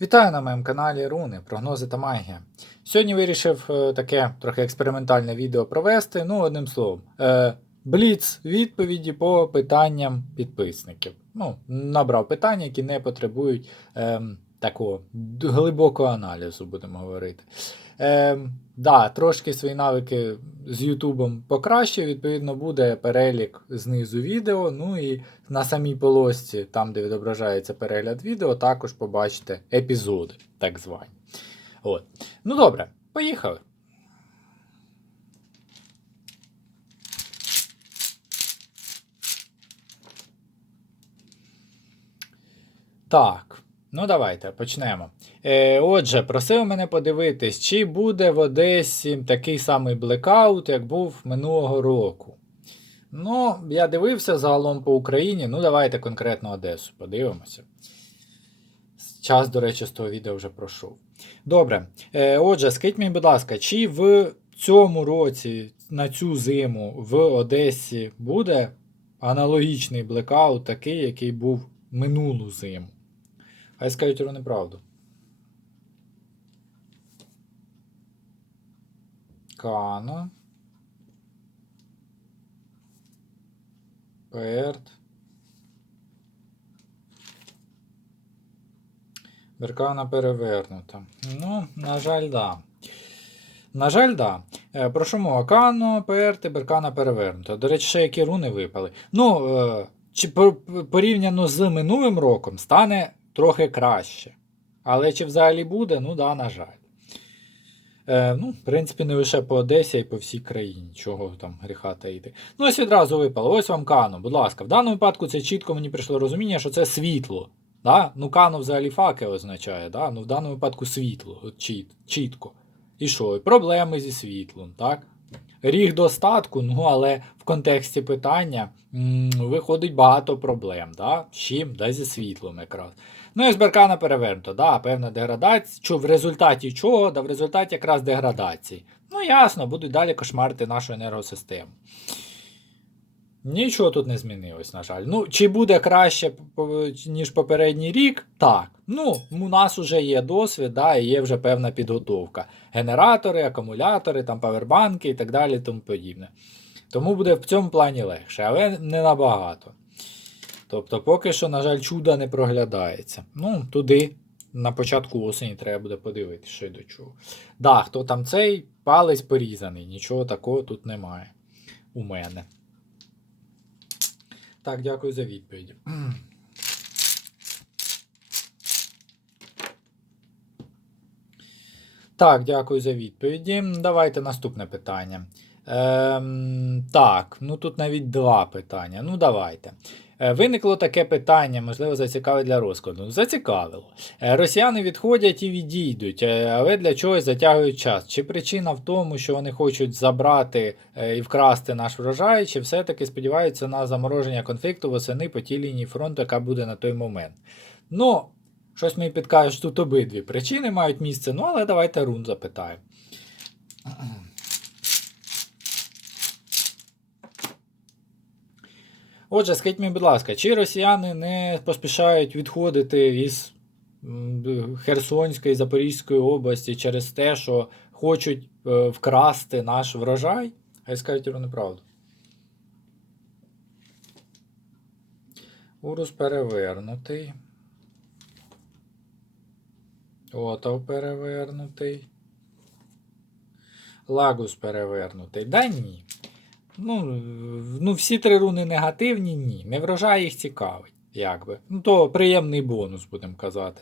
Вітаю на моєму каналі Руни, прогнози та магія. Сьогодні вирішив е, таке трохи експериментальне відео провести. Ну, одним словом, е, бліц відповіді по питанням підписників. Ну, набрав питання, які не потребують е, такого глибокого аналізу, будемо говорити. Е, да, трошки свої навики з Ютубом покращив, відповідно, буде перелік знизу відео. Ну і на самій полосці, там, де відображається перегляд відео, також побачите епізоди, так звані. От. Ну добре, поїхали. Так, ну давайте почнемо. Е, отже, просив мене подивитись, чи буде в Одесі такий самий блекаут, як був минулого року. Ну, я дивився загалом по Україні. Ну, давайте конкретно Одесу подивимося. Час, до речі, з того відео вже пройшов. Добре. Е, отже, скажіть мені, будь ласка, чи в цьому році на цю зиму в Одесі буде аналогічний блекаут, такий, який був минулу зиму? Хай скажуть вони правду. Кано. Перт. Беркана перевернута. Ну, на жаль, да. На жаль, да. Е, Прошу мова, Кано, Перт і Беркана перевернута. До речі, ще які руни випали. Ну, е, чи порівняно з минулим роком стане трохи краще. Але чи взагалі буде? Ну да, на жаль. Е, ну, в принципі, не лише по Одесі, а й по всій країні. Чого там гріха таїти. Ну, ось відразу випало. Ось вам Кано, будь ласка. В даному випадку це чітко мені прийшло розуміння, що це світло. Да? Ну, Кано взагалі факе означає, да? ну в даному випадку світло. От чіт, чітко. І що? Проблеми зі світлом, так? Ріг достатку, ну але в контексті питання м, виходить багато проблем. Да? З чим? Да зі світлом якраз. Ну і з Беркана перевернуто, да, певна деградація. Що в результаті чого? Да в результаті якраз деградації. Ну, ясно, будуть далі кошмарити нашу енергосистему. Нічого тут не змінилось, на жаль. Ну, чи буде краще, ніж попередній рік? Так. Ну, у нас вже є досвід, да, і є вже певна підготовка. Генератори, акумулятори, там павербанки і так далі, тому подібне. Тому буде в цьому плані легше, але не набагато. Тобто, поки що, на жаль, чуда не проглядається. Ну, туди на початку осені треба буде подивитися, що й до чого. Да, хто там цей палець порізаний, нічого такого тут немає у мене. Так, дякую за відповідь. Так, дякую за відповіді. Давайте наступне питання. Ем, так, ну тут навіть два питання. Ну, давайте. Е, Виникло таке питання, можливо, зацікавить для розкладу. Зацікавило. Е, Росіяни відходять і відійдуть, е, але для чогось затягують час. Чи причина в тому, що вони хочуть забрати і вкрасти наш врожай, чи все-таки сподіваються на замороження конфлікту восени по тій лінії фронту, яка буде на той момент? Ну, щось мені підкаже, що тут обидві причини мають місце, ну але давайте рун запитаємо. Отже, скажіть мені, будь ласка, чи росіяни не поспішають відходити із Херсонської Запорізької області через те, що хочуть е, вкрасти наш врожай? Хай скажуть вони правду. Урус перевернутий. Отов перевернутий. Лагус перевернутий. Да ні. Ну, ну, всі три руни негативні, ні. Не врожай їх цікавить, якби. Ну, то приємний бонус, будемо казати.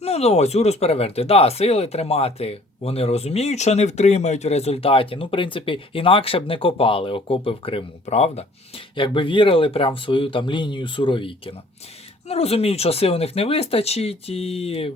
Ну, ну ось, Урус переверти. Да, сили тримати. Вони розуміють, що не втримають в результаті. Ну, в принципі, інакше б не копали окопи в Криму, правда? Якби вірили прям в свою там лінію Суровікіна. Ну, розуміють, що сил у них не вистачить і.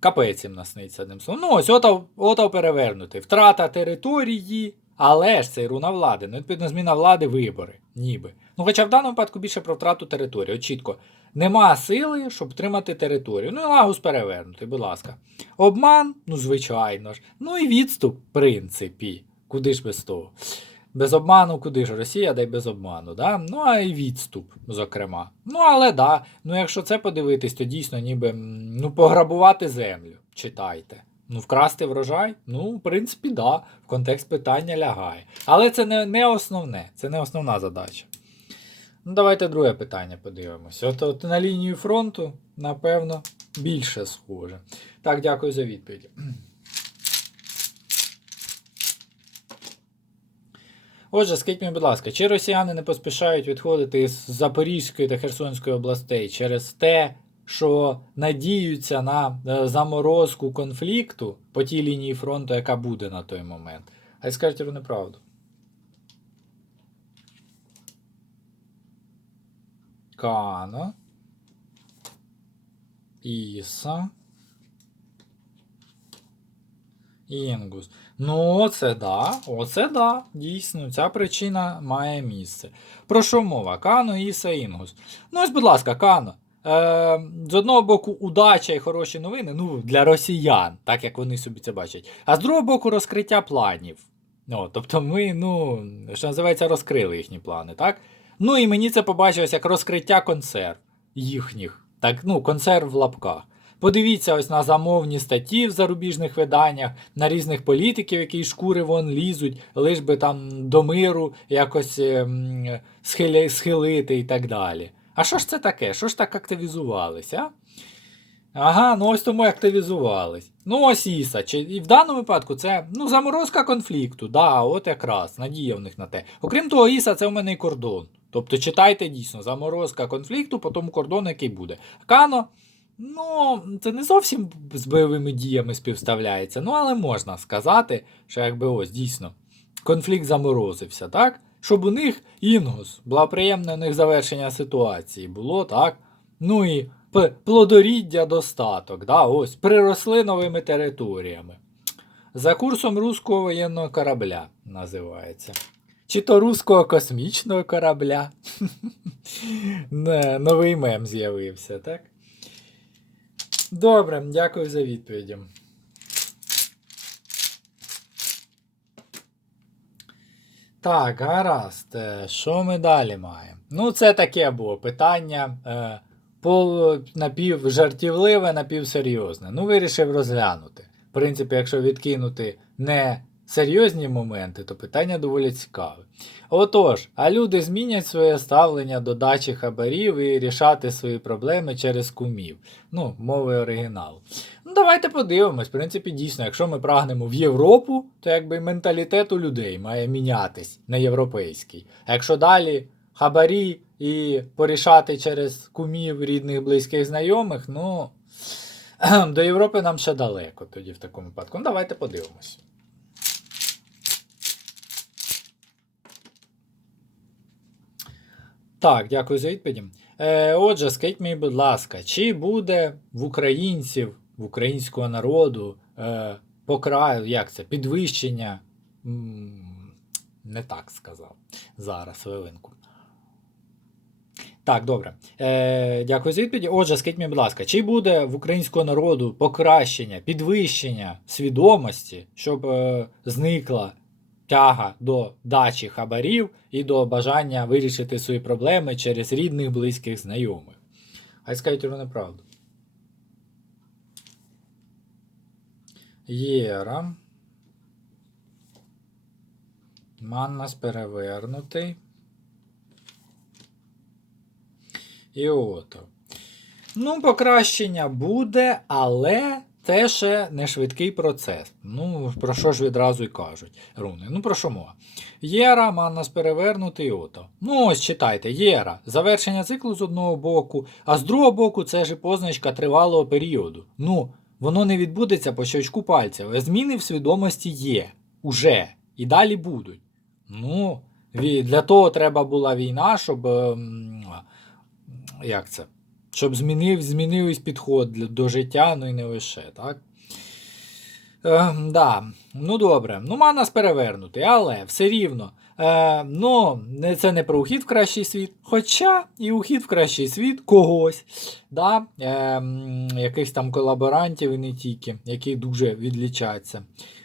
Капець їм насниться. Ну, ось отав, отав перевернути. Втрата території, але ж це руна влади. Ну, відповідно, зміна влади вибори, ніби. Ну, хоча в даному випадку більше про втрату території. Чітко. Нема сили, щоб втримати територію. Ну і лагус перевернути, будь ласка. Обман, ну, звичайно ж. Ну і відступ, в принципі. Куди ж без того? Без обману куди ж Росія, дай без обману. Да? Ну, а й відступ, зокрема. Ну, але да, ну якщо це подивитись, то дійсно ніби ну, пограбувати землю. Читайте. Ну, вкрасти врожай? Ну, в принципі, да, в контекст питання лягає. Але це не, не основне, це не основна задача. Ну, давайте друге питання подивимося. От, от на лінію фронту, напевно, більше схоже. Так, дякую за відповідь. Отже, скажіть мені, будь ласка, чи росіяни не поспішають відходити з Запорізької та Херсонської областей через те, що надіються на е, заморозку конфлікту по тій лінії фронту, яка буде на той момент? А й скажіть ви неправду. Кано. Іса. Інгус. Ну, оце да, оце да. Дійсно, ця причина має місце. Про що мова? Кано, Іса, Інгус. Ну, ось, будь ласка, Кано. Е, з одного боку, удача і хороші новини ну, для росіян, так як вони собі це бачать. А з другого боку, розкриття планів. Ну, тобто ми, ну, що називається, розкрили їхні плани, так? Ну і мені це побачилось як розкриття консерв їхніх. Так, ну, консерв в лапках. Подивіться ось на замовні статті в зарубіжних виданнях, на різних політиків, які шкури вон лізуть, лиш би там до миру якось ем, схилити і так далі. А що ж це таке? Що ж так активізувалися? Ага, ну ось тому активізувались. Ну ось Іса. Чи, і в даному випадку це ну, заморозка конфлікту. Да, от якраз, надія в них на те. Окрім того, Іса це в мене і кордон. Тобто читайте дійсно, заморозка конфлікту по тому кордону, який буде. Кано, ну, це не зовсім з бойовими діями співставляється, ну але можна сказати, що якби ось дійсно конфлікт заморозився, так? Щоб у них інгус, благоприємне у них завершення ситуації було, так? Ну і плодоріддя достаток, да, ось, приросли новими територіями. За курсом руського воєнного корабля називається. Чи то руського космічного корабля. Новий мем з'явився, так? Добре, дякую за відповіді. Так, гаразд. Е, Що ми далі маємо? Ну, це таке було питання е, напівжартівливе, напівсерйозне. Ну, вирішив розглянути. В принципі, якщо відкинути не серйозні моменти, то питання доволі цікаве. Отож, а люди змінять своє ставлення до дачі хабарів і рішати свої проблеми через кумів. Ну, мови оригіналу. Ну, давайте подивимось. В принципі, дійсно, якщо ми прагнемо в Європу, то якби менталітет у людей має мінятись на європейський. А якщо далі хабарі і порішати через кумів рідних, близьких знайомих, ну до Європи нам ще далеко тоді в такому випадку. Ну, давайте подивимось. Так, дякую за відповіді. Е, отже, скажіть мені, будь ласка, чи буде в українців, в українського народу е, по як це, підвищення? Не так сказав. Зараз, хвилинку. Так, добре. Е, дякую за відповіді. Отже, скажіть мені, будь ласка, чи буде в українського народу покращення, підвищення свідомості, щоб е, зникла тяга до дачі хабарів і до бажання вирішити свої проблеми через рідних, близьких, знайомих? Хай скажуть вони правду. Єра. Маннас перевернутий. І ото. Ну, покращення буде, але це ще не швидкий процес. Ну, про що ж відразу й кажуть руни? Ну, про що мова? Єра, маннас перевернутий, ото. Ну, ось читайте, Єра. Завершення циклу з одного боку, а з другого боку, це ж і позначка тривалого періоду. Ну, воно не відбудеться по щочку пальця. Зміни в свідомості є. Уже. І далі будуть. Ну, для того треба була війна, щоб. ем, як це? Щоб змінив, змінився підход до життя, ну і не лише, так? Е, да. Ну добре, ну манас перевернути, але все рівно. Е, ну, це не про ухід в кращий світ, хоча і ухід в кращий світ когось, да? е, якихось там колаборантів і не тільки, які дуже відлічаться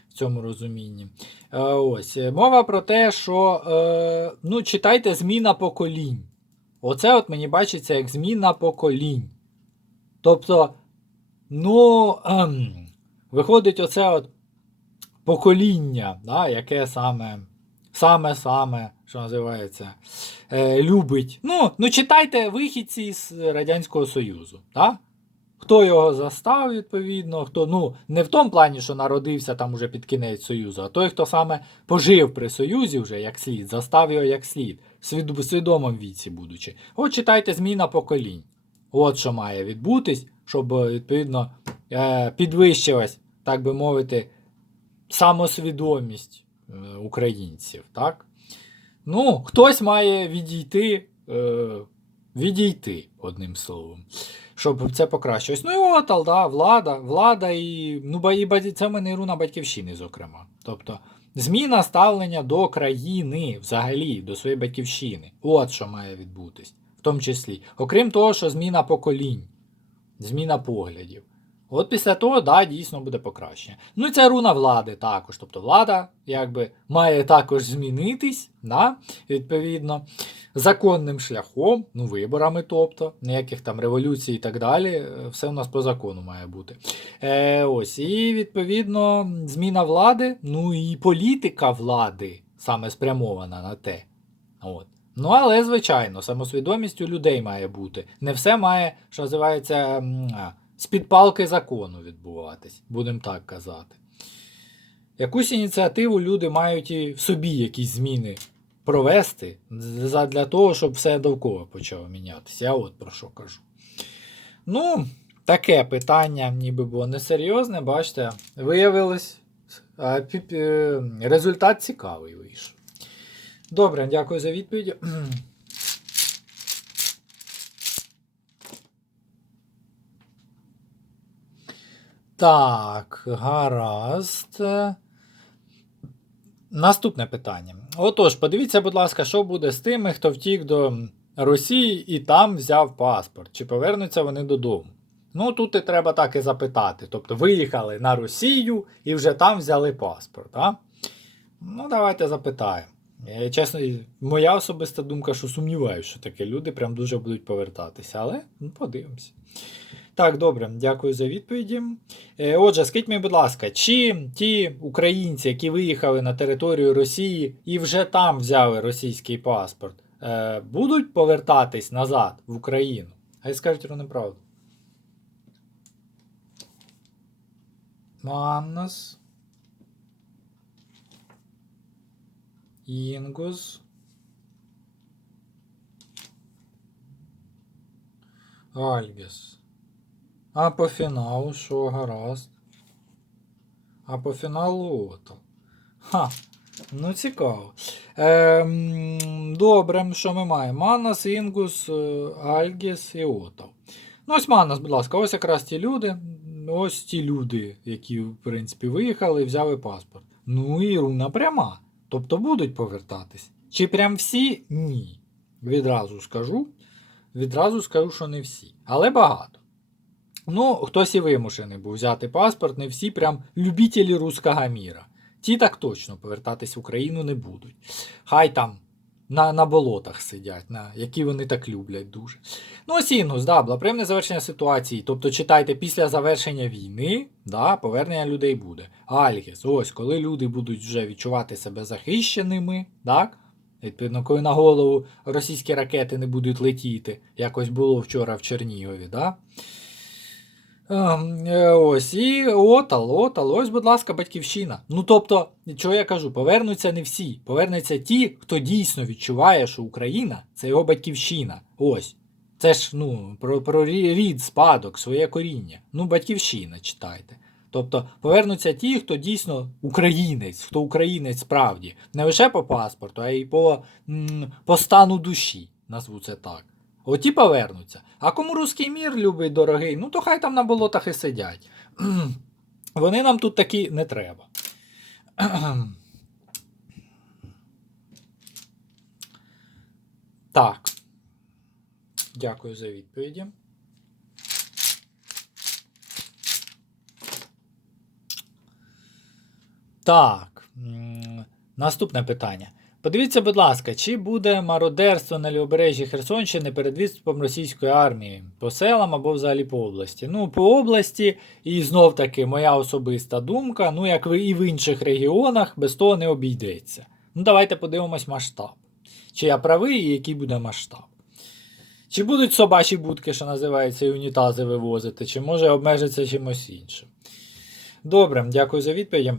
в цьому розумінні. Е, ось. Мова про те, що е, ну, читайте зміна поколінь. Оце от мені бачиться як зміна поколінь. Тобто, ну, ем, виходить оце от покоління, да, яке саме, саме, саме, що називається, е, любить. Ну, ну, читайте вихідці з Радянського Союзу. Да? Хто його застав, відповідно, хто, ну, не в тому плані, що народився там уже під кінець Союзу, а той, хто саме пожив при Союзі вже як слід, застав його як слід, свід, свідомому віці будучи. От читайте зміна поколінь. От що має відбутись, щоб, е, відповідно, е, підвищилась, так би мовити, самосвідомість е, українців. так? Ну, хтось має відійти, відійти, одним словом, щоб це покращилось. Ну і отал, да, влада, влада і, ну, і це в мене і руна батьківщини, зокрема. Тобто, зміна ставлення до країни, взагалі, до своєї батьківщини. От що має відбутись, в тому числі. Окрім того, що зміна поколінь, зміна поглядів. От після того, да, дійсно буде покращення. Ну це руна влади також. Тобто влада якби має також змінитись, да, відповідно, законним шляхом, ну, виборами, тобто, ніяких там революцій і так далі. е, Все у нас по закону має бути. Е, ось, і відповідно, зміна влади, ну і політика влади саме спрямована на те. От. Ну, але, звичайно, самосвідомість у людей має бути. Не все має, що називається, з-під палки закону відбуватись, будемо так казати. Якусь ініціативу люди мають і в собі якісь зміни провести для того, щоб все довкола почало мінятися. Я от про що кажу. Ну, таке питання, ніби було несерйозне, бачите, виявилось, результат цікавий вийшов. Добре, дякую за відповідь. Так, гаразд. Наступне питання. Отож, подивіться, будь ласка, що буде з тими, хто втік до Росії і там взяв паспорт. Чи повернуться вони додому? Ну, тут і треба так і запитати. Тобто виїхали на Росію і вже там взяли паспорт. А? Ну, давайте запитаємо. Я, чесно, моя особиста думка, що сумніваюся, що такі люди прям дуже будуть повертатися, але ну, подивимося. Так, добре, дякую за відповіді. Е, Отже, скажіть мені, будь ласка, чи ті українці, які виїхали на територію Росії і вже там взяли російський паспорт, е, будуть повертатись назад в Україну? Хай скажуть про неправду. Маннас. Інгус. Альгес. А по фіналу що гаразд? А по фіналу ото. Ха. Ну, цікаво. Ем, добре, що ми маємо? Манас, Інгус, е, Альгіс і Отов. Ну, ось Манас, будь ласка, ось якраз ті люди. Ось ті люди, які, в принципі, виїхали і взяли паспорт. Ну і руна пряма. Тобто будуть повертатись. Чи прям всі? Ні. Відразу скажу. Відразу скажу, що не всі. Але багато. Ну, хтось і вимушений був взяти паспорт, не всі прям любителі руського міра. Ті так точно повертатись в Україну не будуть. Хай там на, на болотах сидять, на, які вони так люблять дуже. Ну, ось Інгус, да, благоприємне завершення ситуації. Тобто читайте після завершення війни, да, повернення людей буде. Альгіс, ось, коли люди будуть вже відчувати себе захищеними, так? Відповідно, коли на голову російські ракети не будуть летіти, якось було вчора в Чернігові, да? Ем, е, Ось, і отал, отал, ось, будь ласка, батьківщина. Ну тобто, що я кажу, повернуться не всі. Повернуться ті, хто дійсно відчуває, що Україна це його батьківщина. Ось. Це ж ну, про, про рід, спадок, своє коріння. Ну, батьківщина читайте. Тобто повернуться ті, хто дійсно українець, хто українець справді. Не лише по паспорту, а й по, по стану душі, назву це так. Оті повернуться. А кому руський мір любить дорогий, ну то хай там на болотах і сидять. Вони нам тут такі не треба. Так. Дякую за відповіді. Так. Наступне питання. Подивіться, будь ласка, чи буде мародерство на лівобережжі Херсонщини перед відступом російської армії по селам або взагалі по області? Ну, по області, і знов таки моя особиста думка, ну, як і в інших регіонах, без того не обійдеться. Ну, давайте подивимось масштаб. Чи я правий і який буде масштаб? Чи будуть собачі будки, що називається, і унітази вивозити, чи може обмежиться чимось іншим? Добре, дякую за відповідь.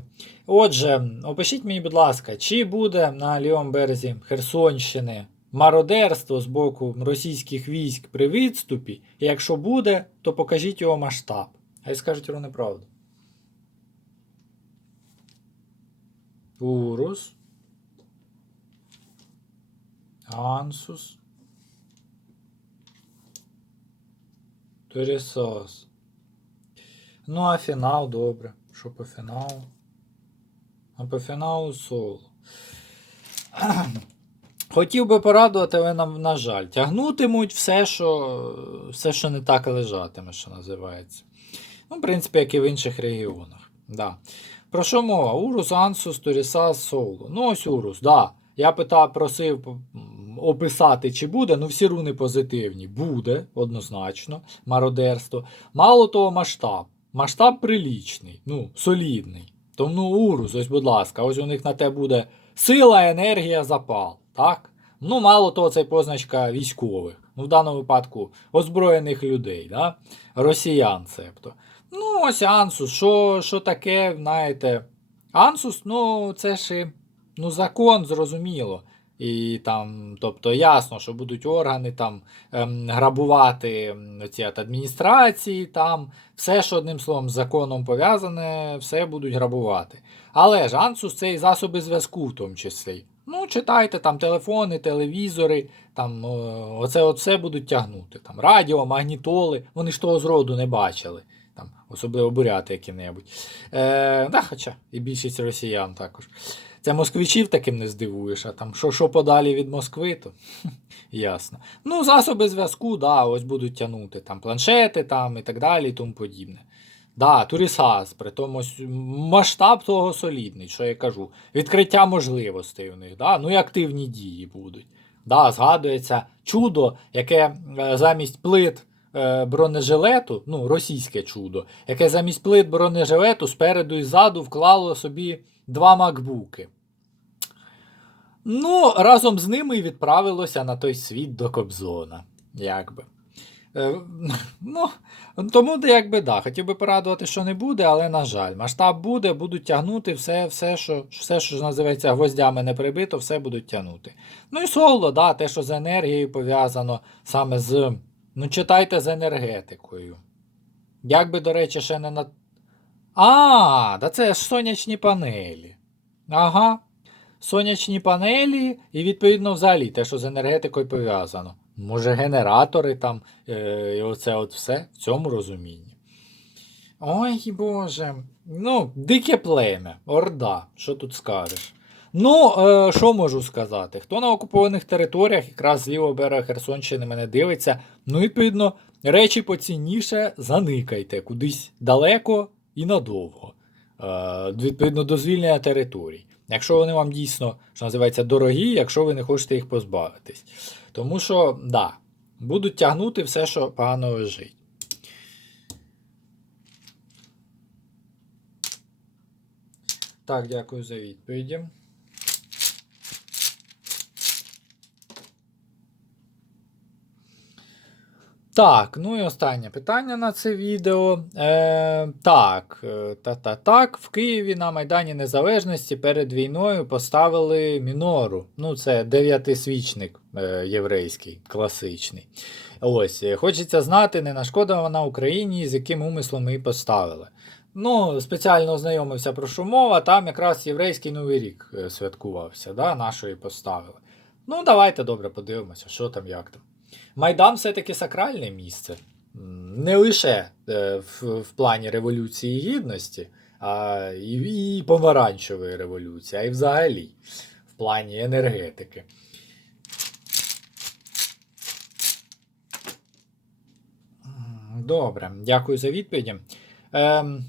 Отже, опишіть мені, будь ласка, чи буде на лівому березі Херсонщини мародерство з боку російських військ при відступі? І якщо буде, то покажіть його масштаб. Хай скажуть його неправду. Урус. Ансус. Торісос. Ну, а фінал добре. Що по фіналу? А по фіналу соло. Хотів би порадувати, але на, на жаль, тягнутимуть все, що все, що не так лежатиме, що називається. Ну, в принципі, як і в інших регіонах. Да. Про що мова? Урус, Ансус, Торісас, Соло. Ну, ось Урус, да. Я питав, просив описати, чи буде. Ну, всі руни позитивні. Буде, однозначно, мародерство. Мало того, масштаб. Масштаб прилічний, ну, солідний. Тому Урус, ось, будь ласка, ось у них на те буде сила, енергія, запал. Так? Ну, мало того, це позначка військових. Ну, в даному випадку озброєних людей, да? росіян, цебто. Ну, ось Ансус, що, що таке, знаєте. Ансус, ну, це ж ну, закон, зрозуміло. І там, тобто ясно, що будуть органи там ем, грабувати ці от адміністрації, там все, що одним словом з законом пов'язане, все будуть грабувати. Але ж Ансус це і засоби зв'язку в тому числі. Ну, читайте там телефони, телевізори, там оце от все будуть тягнути. Там радіо, магнітоли, вони ж того зроду не бачили. Там, особливо буряти які-небудь. Е, да, хоча і більшість росіян також. Це москвичів таким не здивуєш, а там що, подалі від Москви, то ясно. Ну, засоби зв'язку, да, ось будуть тягнути там планшети там і так далі і тому подібне. Да, Турісас, при тому масштаб того солідний, що я кажу. Відкриття можливостей у них, да? ну і активні дії будуть. Да, Згадується чудо, яке е, замість плит е, бронежилету, ну, російське чудо, яке замість плит бронежилету спереду і ззаду вклало собі два макбуки. Ну, разом з ними і відправилося на той світ до Кобзона. Якби. Е, ну, тому якби да, хотів би порадувати, що не буде, але на жаль, масштаб буде, будуть тягнути все, все, що все, що називається гвоздями не прибито, все будуть тягнути. Ну і соло, да, те, що з енергією пов'язано саме з. Ну, читайте з енергетикою. Як би, до речі, ще не на. А, да це ж сонячні панелі. Ага. Сонячні панелі, і, відповідно, взагалі те, що з енергетикою пов'язано. Може, генератори там, е, і оце от все в цьому розумінні. Ой Боже. Ну, дике плем'я, орда, що тут скажеш? Ну, е, що можу сказати? Хто на окупованих територіях, якраз з лівого берега Херсонщини мене дивиться, ну, відповідно, речі поцінніше заникайте кудись далеко і надовго. Е, відповідно до звільнення територій. Якщо вони вам дійсно, що називається, дорогі, якщо ви не хочете їх позбавитись. Тому що, да, будуть тягнути все, що погано лежить. Так, дякую за відповіді. Так, ну і останнє питання на це відео. Е, Так, е, та-та так, в Києві на Майдані Незалежності перед війною поставили мінору. Ну, це дев'ятисвічник е, єврейський, класичний. Ось, е, Хочеться знати, не нашкодила вона Україні, з яким умислом її поставили. Ну, спеціально ознайомився про що мова, там якраз єврейський новий рік е, святкувався, да, нашої поставили. Ну, давайте добре подивимося, що там, як там. Майдан все-таки сакральне місце. Не лише е, в, в плані Революції Гідності, а і, і помаранчевої революції, а й взагалі в плані енергетики. Добре, дякую за відповіді. Ем,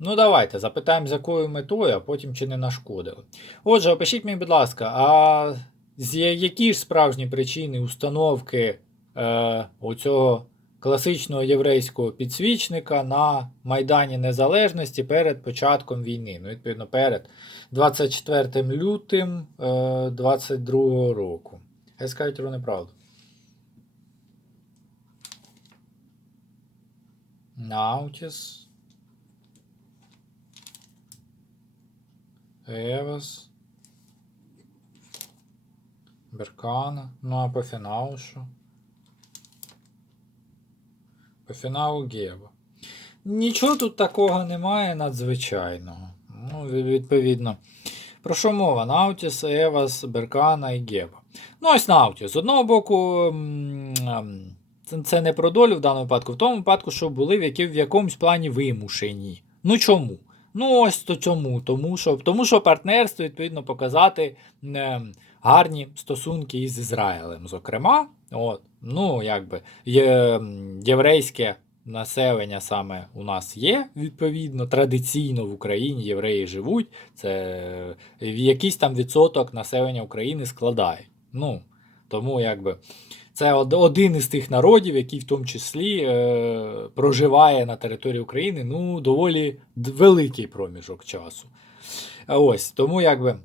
Ну, давайте запитаємо, з якою метою, а потім чи не нашкодили. Отже, опишіть мені, будь ласка, а які ж справжні причини установки е, оцього класичного єврейського підсвічника на Майдані Незалежності перед початком війни? Ну, відповідно, перед 24 лютим е, 22 року. Хай скажуть про неправду. Наутіс. Евас. Беркана. Ну а по фіналу що? По фіналу Геба. Нічого тут такого немає надзвичайного. Ну, відповідно. Про що мова? Наутіс, Евас, Беркана і Геба. Ну, ось Наутіс. З одного боку, це, не про долю в даному випадку, в тому випадку, що були в, які, в якомусь плані вимушені. Ну чому? Ну, ось то чому? Тому що, тому що партнерство, відповідно, показати гарні стосунки із Ізраїлем. Зокрема, от, ну, якби, є, єврейське населення саме у нас є, відповідно, традиційно в Україні євреї живуть, це е, якийсь там відсоток населення України складає. Ну, тому якби. Це один із тих народів, який в тому числі е, проживає на території України ну, доволі великий проміжок часу. Ось, тому якби.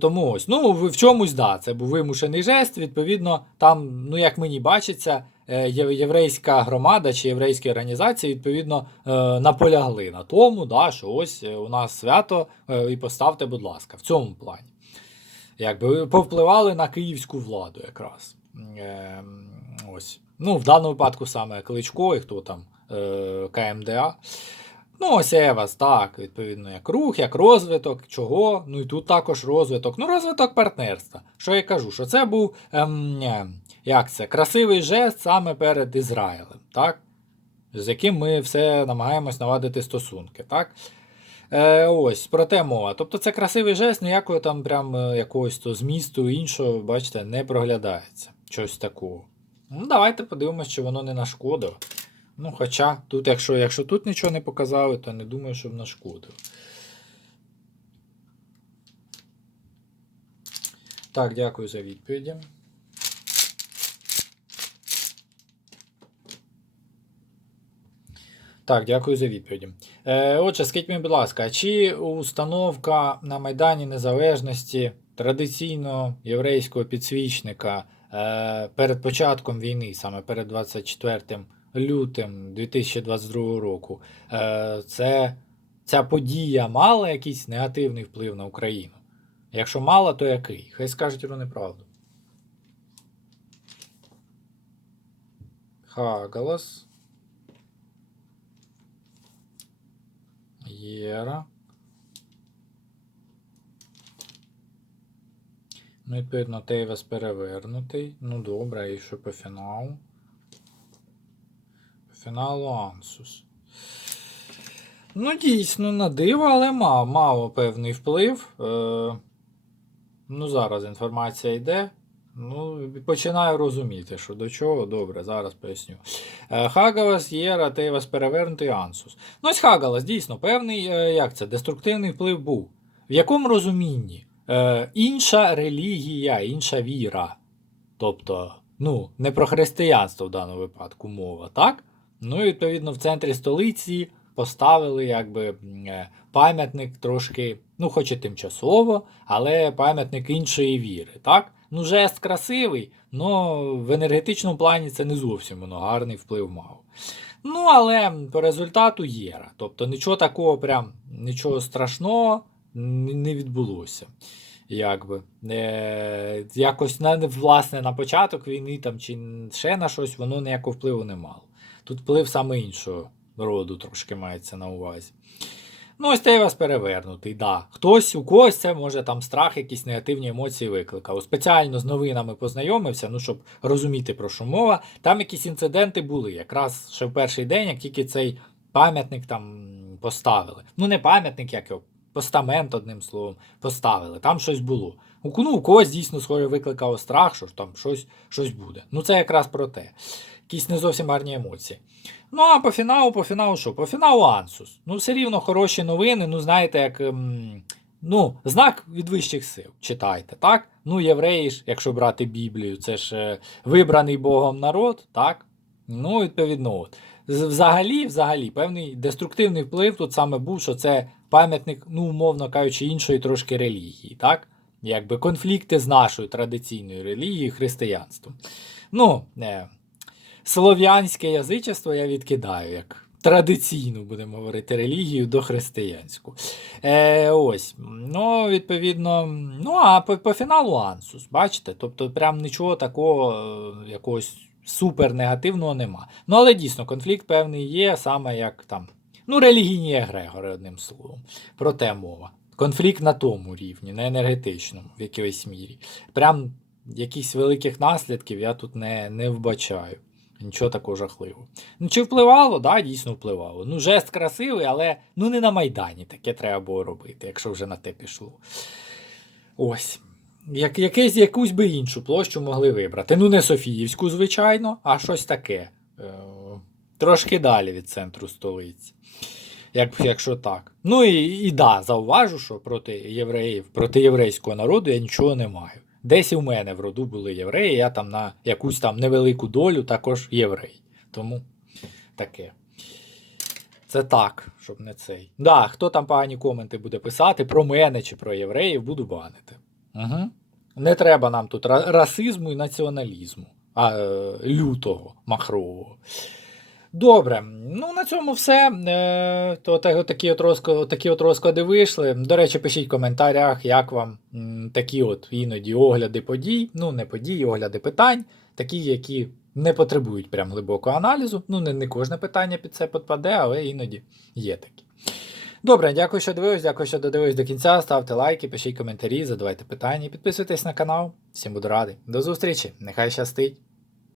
Тому ось. Ну, в чомусь, да, це був вимушений жест. Відповідно, там, ну як мені бачиться, е, єврейська громада чи єврейські організації, відповідно, е, наполягли на тому, да, що ось е, у нас свято, і поставте, будь ласка, в цьому плані. Якби повпливали на київську владу якраз. Е, ось. Ну, в даному випадку саме Кличко і хто там КМДА. Ну, ось Евас, так, відповідно, як рух, як розвиток, чого. Ну і тут також розвиток. Ну, розвиток партнерства. Що я кажу, що це був ем, е, як це, красивий жест саме перед Ізраїлем, так? з яким ми все намагаємось навадити стосунки. так? Е, ось, про те мова. Тобто це красивий жест, ніякого там прям е, якогось то змісту іншого, бачите, не проглядається. Щось такого. Ну, давайте подивимось, чи воно не нашкодило. Ну, хоча, тут, якщо, якщо тут нічого не показали, то не думаю, щоб нашкодило. Так, дякую за відповіді. Так, дякую за відповіді. Е, отже, скажіть мені, будь ласка, чи установка на Майдані Незалежності традиційного єврейського підсвічника е, перед початком війни, саме перед 24 лютим 2022 року, е, це, ця подія мала якийсь негативний вплив на Україну? Якщо мала, то який? Хай скажуть про неправду. Хагалас. Єра. Ну, відповідно, Тейвес перевернутий. Ну, добре, і що по фіналу? Фіналу Ансус. Ну, дійсно, на диво, але мав, мало певний вплив. Е, ну, зараз інформація йде. Ну, починаю розуміти, що до чого. Добре, зараз поясню. Е, Хагалас, Єра, Тейвас перевернутий Ансус. Ну, ось Хагалас, дійсно, певний, е, як це, деструктивний вплив був. В якому розумінні? Е, інша релігія, інша віра. Тобто, ну, не про християнство в даному випадку мова, так? Ну, і відповідно, в центрі столиці поставили якби е, пам'ятник трошки, ну, хоч і тимчасово, але пам'ятник іншої віри, так? Ну, жест красивий, але в енергетичному плані це не зовсім воно гарний вплив мав. Ну, але по результату єра. Тобто нічого такого, прям нічого страшного не відбулося. Якби. Е, якось на, власне, на початок війни там, чи ще на щось, воно ніякого впливу не мало. Тут вплив саме іншого роду трошки мається на увазі. Ну, ось цей вас перевернутий, да. Хтось у когось це може там страх, якісь негативні емоції викликав. Спеціально з новинами познайомився, ну щоб розуміти про що мова. Там якісь інциденти були. Якраз ще в перший день, як тільки цей пам'ятник там поставили. Ну, не пам'ятник, як його, постамент, одним словом, поставили. Там щось було. У, ну, у когось дійсно схоже викликало страх, що там щось, щось буде. Ну, це якраз про те. Якісь не зовсім гарні емоції. Ну, а по фіналу, по фіналу що? По фіналу Ансус. Ну, все рівно хороші новини, ну, знаєте, як. ем, Ну, знак від вищих сил. Читайте, так? Ну, євреї ж, якщо брати Біблію, це ж е, вибраний Богом народ, так? Ну, відповідно, от. Взагалі, взагалі, певний деструктивний вплив тут саме був, що це пам'ятник, ну, умовно кажучи, іншої трошки релігії, так? Якби конфлікти з нашою традиційною релігією, християнством. Ну, е, слов'янське язичество я відкидаю як традиційну, будемо говорити, релігію до християнську. Е, ось. Ну, відповідно, ну, а по, по фіналу Ансус, бачите? Тобто, прям нічого такого е, якогось супер негативного нема. Ну, але дійсно, конфлікт певний є, саме як там. Ну, релігійні егрегори, одним словом. Про те мова. Конфлікт на тому рівні, на енергетичному, в якійсь мірі. Прям якихось великих наслідків я тут не, не вбачаю. Нічого такого жахливого. Ну, чи впливало? Да, дійсно впливало. Ну, жест красивий, але ну не на Майдані таке треба було робити, якщо вже на те пішло. Ось. Як, якесь, якусь би іншу площу могли вибрати. Ну, не Софіївську, звичайно, а щось таке. Е, трошки далі від центру столиці. Як, якщо так. Ну і, і да, зауважу, що проти євреїв, проти єврейського народу я нічого не маю. Десь і в мене в роду були євреї, я там на якусь там невелику долю також єврей. Тому таке. Це так, щоб не цей. Да, хто там погані коменти буде писати про мене чи про євреїв, буду банити. Угу. Не треба нам тут расизму і націоналізму, а е, лютого, махрового. Добре, ну на цьому все. Е, то та- такі от, розко, такі от розклади вийшли. До речі, пишіть в коментарях, як вам такі от іноді огляди подій, ну не подій, огляди питань, такі, які не потребують прям глибокого аналізу. Ну, не, не кожне питання під це підпаде, але іноді є такі. Добре, дякую, що дивились, дякую, що додивились до кінця. Ставте лайки, пишіть коментарі, задавайте питання, підписуйтесь на канал. Всім буду радий. До зустрічі, нехай щастить!